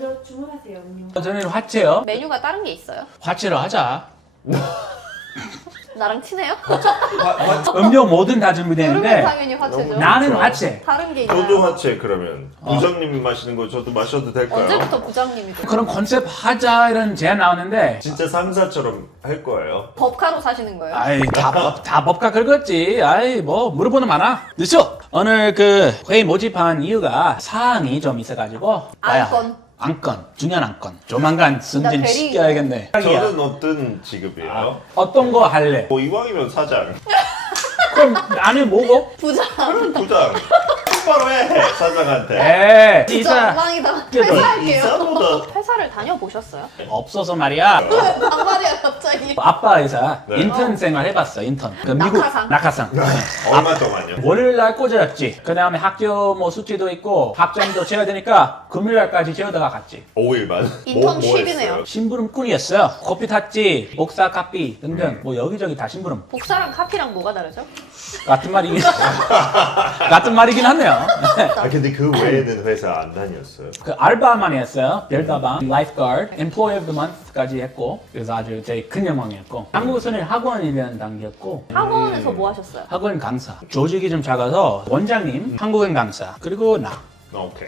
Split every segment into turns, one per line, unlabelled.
먼저 주문하세요, 음료.
저는 화채요.
메뉴가 다른 게 있어요?
화채로 하자.
나랑 친해요?
음료 뭐든 다
그러면
준비되는데
당연히 화채죠.
나는
그렇죠.
화채.
다른 게 있나요?
저도 화채 그러면 부장님이 마시는 거 저도 마셔도 될까요?
언제부터 부장님이 돼요?
그런 컨셉 하자 이런 제안 나왔는데
진짜 상사처럼 할 거예요.
법카로 사시는 거예요?
아이 다 법과 긁었지. 아이 뭐 물어보는 많아. 늦죠? 오늘 그 회의 모집한 이유가 사항이 좀 있어가지고 안건 중요한 안건 조만간 승진
대리.
시켜야겠네.
저는 어떤 직업이에요?
어떤 거 할래?
뭐 이왕이면 사장.
그럼 나는 뭐고?
부장.
그럼 부장. 똑바로 해 사장한테.
에
진짜
이사
엉망이다. 퇴사할게요.
이사보다
회사를 다녀보셨어요?
없어서 말이야.
반말이야 갑자기.
아빠 회사
네.
인턴 생활 해봤어. 인턴. 그 미국
낙하산.
얼마 동안요?
월요일 날 꽂아놨지. 그 다음에 학교 뭐 숙제도 있고 학점도 채워야 되니까 금요일 날까지 채우다가 갔지.
5일만.
인턴십이네요.
심부름꾼이었어요. 커피 탔지, 복사 카피 등등 뭐 여기저기 다 심부름.
복사랑 카피랑 뭐가 다르죠?
같은 말이긴 같은 말이긴 하네요.
아 근데 그 외에는 회사 안 다녔어요.
그 알바만 했어요. 별다방, 라이프가드, Employee of the Month까지 했고 그래서 아주 제 큰 영광이었고 한국에서는 학원 1년 단계였고
학원에서 뭐 하셨어요?
학원 강사. 조직이 좀 작아서 원장님, 한국인 강사 그리고 나.
오케이.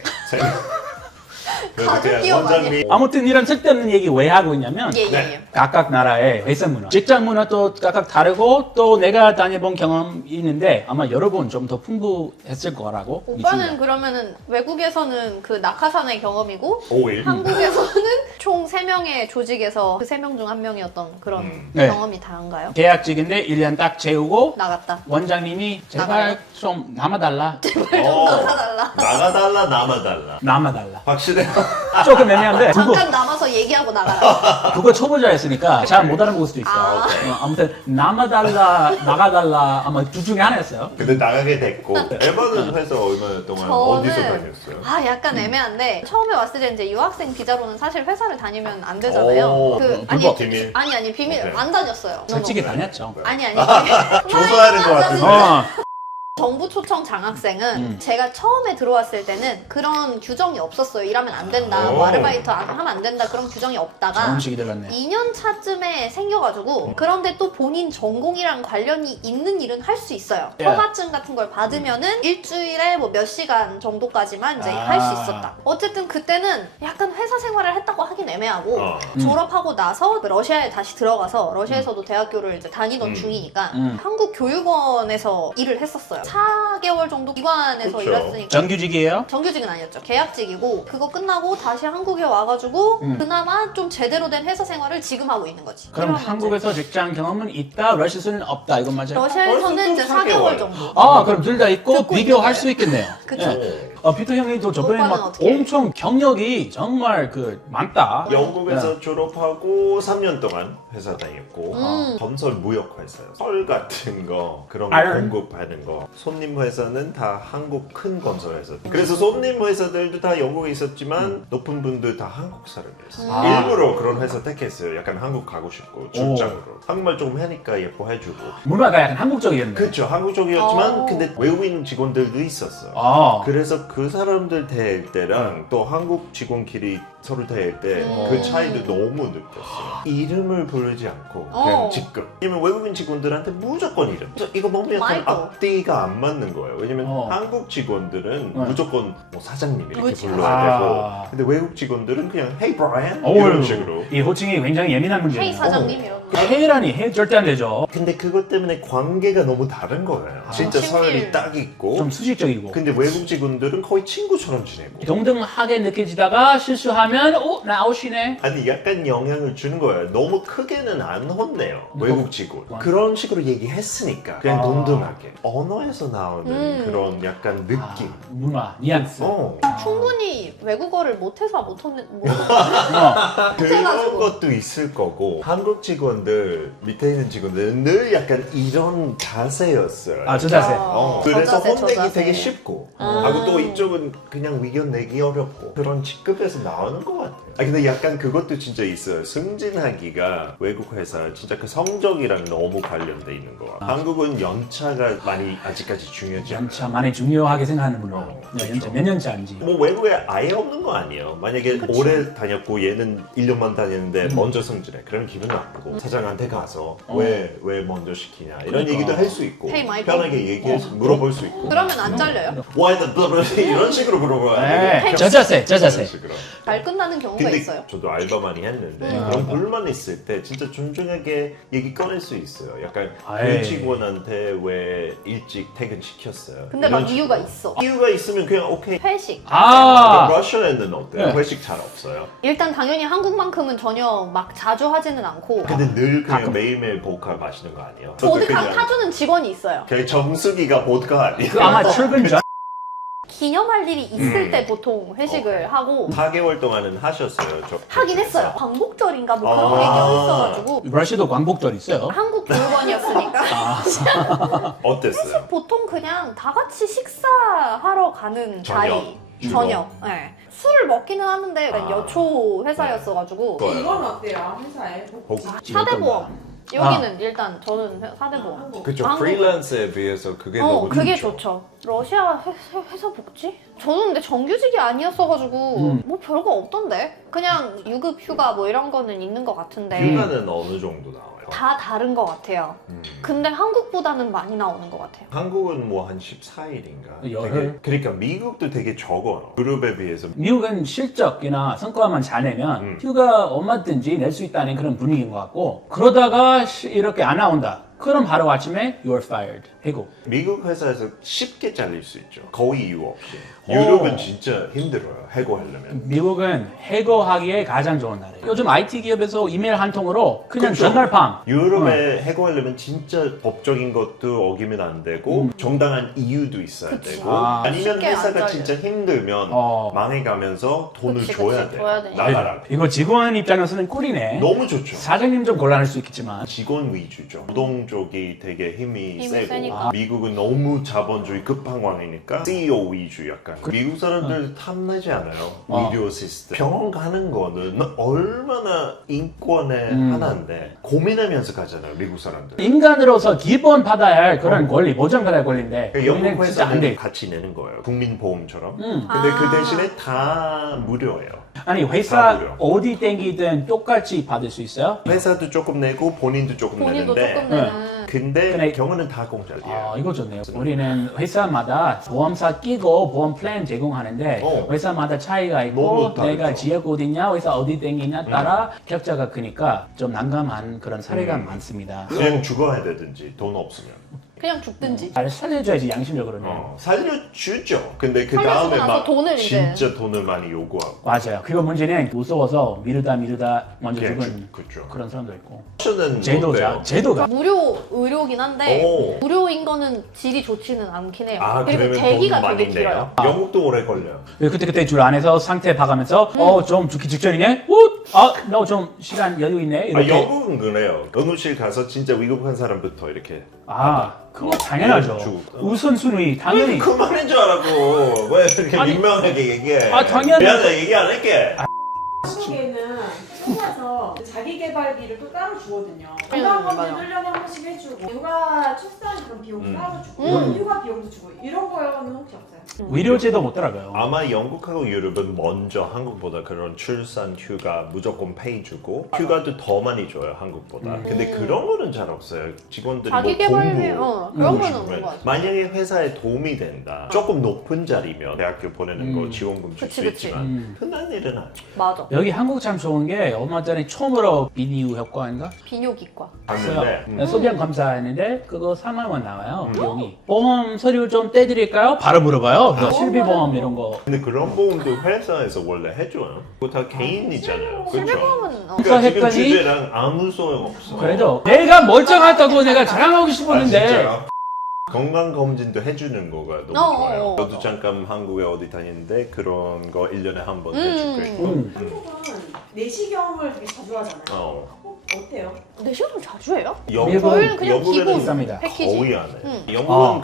가족 기업 아니에요?
아무튼 이런 쓸데없는 얘기 왜 하고 있냐면
예예예.
네.
각각 나라의 회사 문화, 직장 문화도 각각 다르고 또 내가 다녀본 경험이 있는데 아마 여러분 좀 더 풍부했을 거라고
오빠는
믿습니다.
그러면은 외국에서는 그 낙하산의 경험이고
5일.
한국에서는 총 3명의 조직에서 그 3명 중 1명이었던 그런
네.
경험이 다른가요?
계약직인데 1년 딱 재우고
나갔다.
원장님이 제발
나가요?
좀 남아달라.
나가달라.
나가달라 남아달라.
남아달라.
확실해요.
조금 애매한데 그거,
잠깐 남아서 얘기하고 나가라.
그거 초보자였으니까 잘 못 알아볼 수도 있어.
아.
아무튼 남아달라, 나가달라 아마 둘 중에 하나였어요.
근데 나가게 됐고 에바는 회사 얼마 동안 어디서 다녔어요?
약간 애매한데 처음에 왔을 때 이제 유학생 비자로는 사실 회사를 다니면 안 되잖아요.
오, 불법 비밀.
아니 비밀
오케이.
안 다녔어요.
솔직히
너무.
다녔죠.
아니
조사하는 것 같은데.
정부 초청 장학생은 제가 처음에 들어왔을 때는 그런 규정이 없었어요. 일하면 안 된다, 뭐
오.
아르바이트 하면 안 된다 그런 규정이 없다가
정식이 들어갔네.
2년 차쯤에 생겨가지고 그런데 또 본인 전공이랑 관련이 있는 일은 할 수 있어요.
예.
허가증 같은 걸 받으면은 일주일에 뭐 몇 시간 정도까지만 이제 할 수 있었다. 어쨌든 그때는 약간 회사 생활을 했다고 하긴 애매하고 졸업하고 나서 러시아에 다시 들어가서 러시아에서도 대학교를 이제 다니던 중이니까 한국 교육원에서 일을 했었어요. 4개월 정도 기관에서
그쵸.
일했으니까
정규직이에요?
정규직은 아니었죠. 계약직이고 그거 끝나고 다시 한국에 와가지고 그나마 좀 제대로 된 회사 생활을 지금 하고 있는 거지.
그럼
이러면
한국에서 직장 경험은 있다, 러시아에서는 없다 이건 맞아요?
러시아에서는 이제 4개월
4개월
정도.
아 그럼 둘 다 있고
듣고
비교할
있는
수 있겠네요.
그쵸.
예. 피터 형이 또 저번에
오빠는
막
어떻게
엄청 경력이 정말 그 많다.
영국에서 졸업하고 3년 동안 회사 다녔고
음.
건설 무역 회사요. 설 같은 거 그런 거
아이언?
공급하는 거. 손님 회사는 다 한국 큰 건설 회사. 그래서 손님 회사들도 다 영국에 있었지만 높은 분들 다 한국 사람이었어요.
아.
일부러 그런 회사 택했어요. 약간 한국 가고 싶고 출장으로. 한국말 조금 하니까 예뻐해주고.
문화가 약간 한국적이었네.
그렇죠. 한국적이었지만
어.
근데 외국인 직원들도 있었어요.
아.
그래서 그 사람들 대할 때랑 또 한국 직원끼리 서로 대할 때 그 차이도 너무 느꼈어요. 이름을 부르지 않고 그냥 직급. 왜냐면 외국인 직원들한테 무조건 이름. 이거 보면 약간
마이클.
앞뒤가 안 맞는 거예요. 왜냐면 한국 직원들은 무조건 뭐 사장님 이렇게
그렇지.
불러야 되고 근데 외국 직원들은 그냥 Hey Brian
어우,
이런 식으로.
이 호칭이 굉장히 예민한 문제예요.
헤이 사장님 이런 거.
헤이라니 헤이 절대 안 되죠.
근데 그것 때문에 관계가 너무 다른 거예요. 진짜
친밀.
서열이 딱 있고
좀 수직적이고.
근데 외국 직원들은 거의 친구처럼 지내고
동등하게 느껴지다가 실수하면 나 아웃이네.
아니 약간 영향을 주는 거예요. 너무 크게는 안 혼내요. 외국 직원. 그런 식으로 얘기했으니까 그냥 동등하게. 언어에서 나오는 그런 약간 느낌.
문화, 뉘앙스.
충분히 외국어를 못해서 못 혼낸
그런
해가지고.
것도 있을 거고 한국 직원들 밑에 있는 직원들은 늘 약간 이런 자세였어요.
아, 저 자세.
어.
그래서
저 자세, 저
혼내기
자세.
되게 쉽고 하고 또 이쪽은 그냥 의견 내기 어렵고 그런 직급에서 나오는 것 같아요. 근데 약간 그것도 진짜 있어요. 승진하기가 외국 회사 진짜 그 성적이랑 너무 관련돼 있는 것 같아요. 한국은 연차가 많이 아직까지 중요하지 않아요.
연차 많이 중요하게 생각하는 분은 연차 몇 년차인지.
뭐 외국에 아예 없는 거 아니에요. 만약에 오래 다녔고 얘는 1년만 다녔는데 먼저 승진해. 그러면 기분 나쁘고 사장한테 가서 왜 먼저 시키냐 이런
그러니까.
얘기도 할 수 있고
Hey, Michael.
편하게 얘기해서 물어볼 수 있고
그러면 안 잘려요?
Why the 이런 식으로 물어봐야
네,
돼.
저 자세.
이런 식으로.
잘 끝나는 경우가
근데
있어요.
저도 알바 많이 했는데 그런 불만 있을 때 진짜 존중하게 얘기 꺼낼 수 있어요. 약간
아이.
그 직원한테 왜 일찍 퇴근시켰어요.
근데
이런
막
식으로.
이유가 있어.
이유가 있으면 그냥 오케이.
회식.
아,
러시아에는 어때요?
네.
회식 잘 없어요.
일단 당연히 한국만큼은 전혀 막 자주 하지는 않고
근데 늘 그냥
가끔.
매일매일 보카 마시는 거 아니에요?
보드카 타주는 직원이 있어요.
그 정수기가 보드카 아니에요?
그 아마 출근 전.
기념할 일이 있을 때 보통 회식을 하고
4개월 동안은 하셨어요?
하긴 했어요. 광복절인가 뭐 그런
아.
얘기가 있어가지고
러시아도 광복절 있어요.
한국 교육원이었으니까
어땠어요?
보통 그냥 다 같이 식사하러 가는 자리.
주로?
저녁. 네. 술을 먹기는 하는데
아.
여초 회사였어가지고
좋아요.
이건 어때요? 회사에 복지?
사대보험. 여기는 일단 저는 사대보험.
그쵸.
한국-
프리랜서에 비해서 그게 너무
그게
좋죠.
좋죠. 러시아 회사 복지? 저는 근데 정규직이 아니었어가지고 뭐 별거 없던데. 그냥 유급 휴가 뭐 이런 거는 있는 것 같은데
휴가는 어느 정도 나와요?
다 다른 것 같아요. 근데 한국보다는 많이 나오는 것 같아요.
한국은 뭐 한 14일인가?
열흘?
그러니까 미국도 되게 적어요. 유럽에 비해서.
미국은 실적이나 성과만 잘 내면 휴가 얼마든지 낼 수 있다는 그런 분위기인 것 같고, 그러다가 이렇게 안 나온다. 그럼 하루 아침에 you're fired. 해고.
미국 회사에서 쉽게 잘릴 수 있죠. 거의 이유 없이. 유럽은 진짜 힘들어요. 해고하려면.
미국은 해고하기에 가장 좋은 나라예요. 요즘 IT 기업에서 이메일 한 통으로 그냥
그쵸.
전날 밤.
유럽에 해고하려면 진짜 법적인 것도 어기면 안 되고 정당한 이유도 있어야
그치.
되고
아.
아니면
쉽게 안
회사가
잘려.
진짜 힘들면
망해가면서
돈을
그치,
줘야
그치,
돼.
줘야 되니까.
나가라고.
이거 직원 입장에서는 꿀이네.
너무 좋죠.
사장님 좀 곤란할 수 있겠지만.
직원 위주죠. 노동 쪽이 되게 힘이 세고
세니까.
미국은 너무 자본주의 급항왕이니까 CEO 위주 약간. 미국 사람들 탐나지 않아요. 의료 시스템. 병원 가는 거는 얼마나 인권의 하나인데 고민하면서 가잖아요. 미국 사람들.
인간으로서 기본 받아야 할 그런 권리, 보장받아야 할 권리인데 우리는
영국
진짜 안 돼.
회사는 같이 내는 거예요. 국민보험처럼. 근데
아.
그 대신에 다 무료예요.
아니 회사
다 무료.
어디 땡기든 똑같이 받을 수 있어요?
회사도 조금 내고 본인도 조금
본인도
내는데
조금 내는.
근데
근데-
병원은 다 공짜예요.
아, 이거 좋네요. 우리는 회사마다 보험사 끼고 보험 플랜 제공하는데 회사마다 차이가 있고
너무 다르죠.
내가 지역 어디냐, 회사 어디 땡기냐 따라 격차가 크니까 좀 난감한 그런 사례가 많습니다.
그냥 죽어야 되든지 돈 없으면.
그냥 죽든지.
잘 살려줘야지 양심적으로는.
살려주죠. 근데 그
살려주고
다음에
나서
막
돈을 이제-
진짜 돈을 많이 요구하고.
맞아요. 그리고 문제는 무서워서 미루다 먼저
그냥
죽은
그렇죠.
그런 사람도 있고.
저는
제도자,
어때요?
제도가.
무료 의료긴 한데
오.
무료인 거는 질이 좋지는 않긴 해요.
아,
그리고
그러면
대기가
돈
되게
많이
길어요.
내요? 영국도 오래 걸려요.
그때 줄 안에서 상태 봐가면서 좀 죽기 직전이네? 너 좀 시간 여유 있네? 이렇게.
영국은 그래요. 응급실 가서 진짜 위급한 사람부터 이렇게.
그거 당연하죠.
죽었다.
우선순위 당연히.
그만인 줄 알고 왜 이렇게
아니,
민망하게 얘기해?
당연히.
미안해 얘기 안 할게.
한국에는 회사에서 자기 개발비를 또 따로 주거든요.
맞아.
건강검진 1년에 한 번씩 해주고 육아 출산 그런 비용 따로 주고 휴가 비용도 주고 이런 거는 혹시 없어요?
의료제도 못 들어가요.
아마 영국하고 유럽은 먼저 한국보다 그런 출산 휴가 무조건 페이 주고 휴가도 더 많이 줘요 한국보다. 근데 그런 거는 잘 없어요. 직원들이
자기
뭐
개발비,
공부
그런 거는
주고
없는 것 같아요.
만약에 회사에 도움이 된다. 조금 높은 자리면 대학교 보내는 거 지원금 줄 수
그치.
있지만 흔한 일은 아니에요.
맞아.
여기 한국 참 좋은 게 얼마 전에 처음으로 비니우 효과인가?
비뇨기과.
봤는데
소변 검사했는데 그거 4만 원 나와요. 비용이. 보험 서류 좀 떼드릴까요? 바로 물어봐요. 실비보험 이런 거.
근데 그런 보험도 회사에서 원래 해줘요. 그거 다 개인이잖아요. 그렇죠?
실비보험은
그러니까 지금
했더니-
주제랑 아무 소용 없어.
그래도 내가 멀쩡하다고 내가 자랑하고
아,
싶었는데
진짜요? 건강 검진도 해주는 거가 너무 좋아요. 저도 잠깐 한국에 어디 다니는데 그런 거 1년에 한 번 해주고 있고.
한국은 내시경을 되게 자주 하잖아요. 어때요?
내시경 좀 자주 해요?
미국,
저희는 그냥
영국에는
기본
비쌉니다.
패키지.
거의 안 해요.
응.
영국은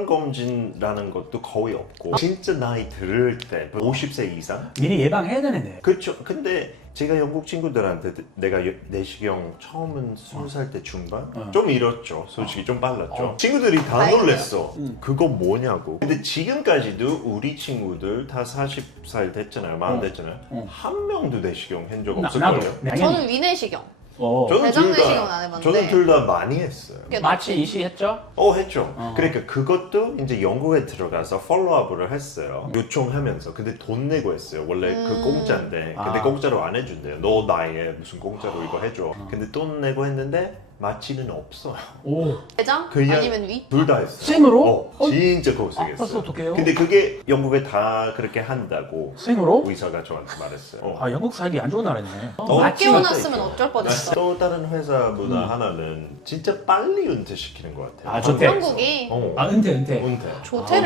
건강검진이라는 것도 거의 없고 진짜 나이 들을 때 50세 이상?
미리 예방해야 되는데.
그렇죠. 근데 제가 영국 친구들한테 내가 내시경 처음은 20살 때 중반? 좀 이렇죠. 솔직히 좀 빨랐죠. 친구들이 다
다행이네요.
놀랬어. 그거 뭐냐고. 근데 지금까지도 우리 친구들 다 40살 됐잖아요. 40 됐잖아요. 한 명도 내시경 한 적
나도.
없을걸요?
저는 위내시경.
오.
대장 내시경은 안 해봤는데.
저는 둘 다 많이 했어요.
마취 이시했죠?
했죠. 그러니까 그것도 이제 영국에 들어가서 폴로업을 했어요. 요청하면서. 근데 돈 내고 했어요. 원래 그 공짜인데. 근데
아.
공짜로 안 해준대요. 너 나이에 무슨 공짜로 이거 해줘. 근데 돈 내고 했는데 마취는 없어요.
오.
대장?
그냥
아니면 위?
둘 다 했어요.
생으로?
진짜
아파서
고생했어요.
어떡해요?
근데 그게 영국에 다 그렇게 한다고
생으로?
의사가 저한테 말했어요.
아, 영국 살기 안 좋은 나라네.
늦게
진짜
태어났으면
있죠.
어쩔 뻔했어.
또 다른 회사보다 하나는 진짜 빨리 은퇴시키는 것 같아요.
아, 좋대.
한국이
아, 은퇴.
은퇴.
조퇴를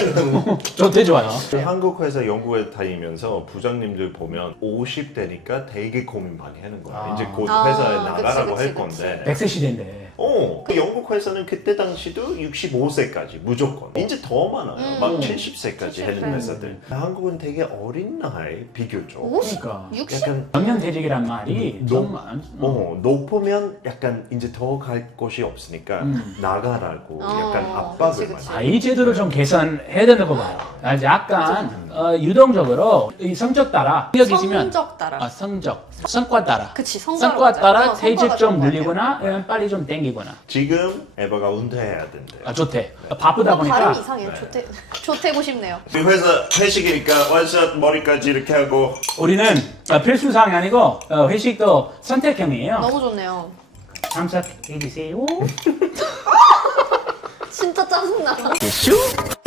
조퇴는
좋대 좋아요.
한국 회사 영국에 다니면서 부장님들 보면 50대니까 되게 고민 많이 하는 거야.
아.
이제 곧
아,
회사에
그치,
나가라고
그치,
할 건데.
100세 시대인데.
그 영국 회사는 그때 당시도 65세까지 무조건. 이제 더 많아요. 막 70세까지 하는
70세.
회사들. 한국은 되게 어린 나이 비교적.
50?
그러니까.
60?
약간
정년퇴직이란 말이
너무-
정말
높으면 약간 이제 더 갈 곳이 없으니까 나가라고 약간 압박을
그치,
많이.
그치.
아, 이 제도를 좀 개선해야 되는 거 봐요. 아, 이제 약간 유동적으로 이 성적 따라 능력 있으면
성적 따라.
아, 성과 따라
그치, 성과로
성과
가자.
따라
성과가
퇴직 좀
좋은 것 같아요.
늘리거나 아니면 빨리 좀 땡기거나.
지금 에바가 은퇴해야 된대요.
아, 좋대. 바쁘다 보니까
발음 이상해요. 조퇴고 싶네요.
우리 회사 회식이니까 완샷 머리까지 이렇게 하고
우리는 필수 사항이 아니고 회식도 선택형이에요.
너무 좋네요.
참석해 주세요.
진짜 짜증나.
슈.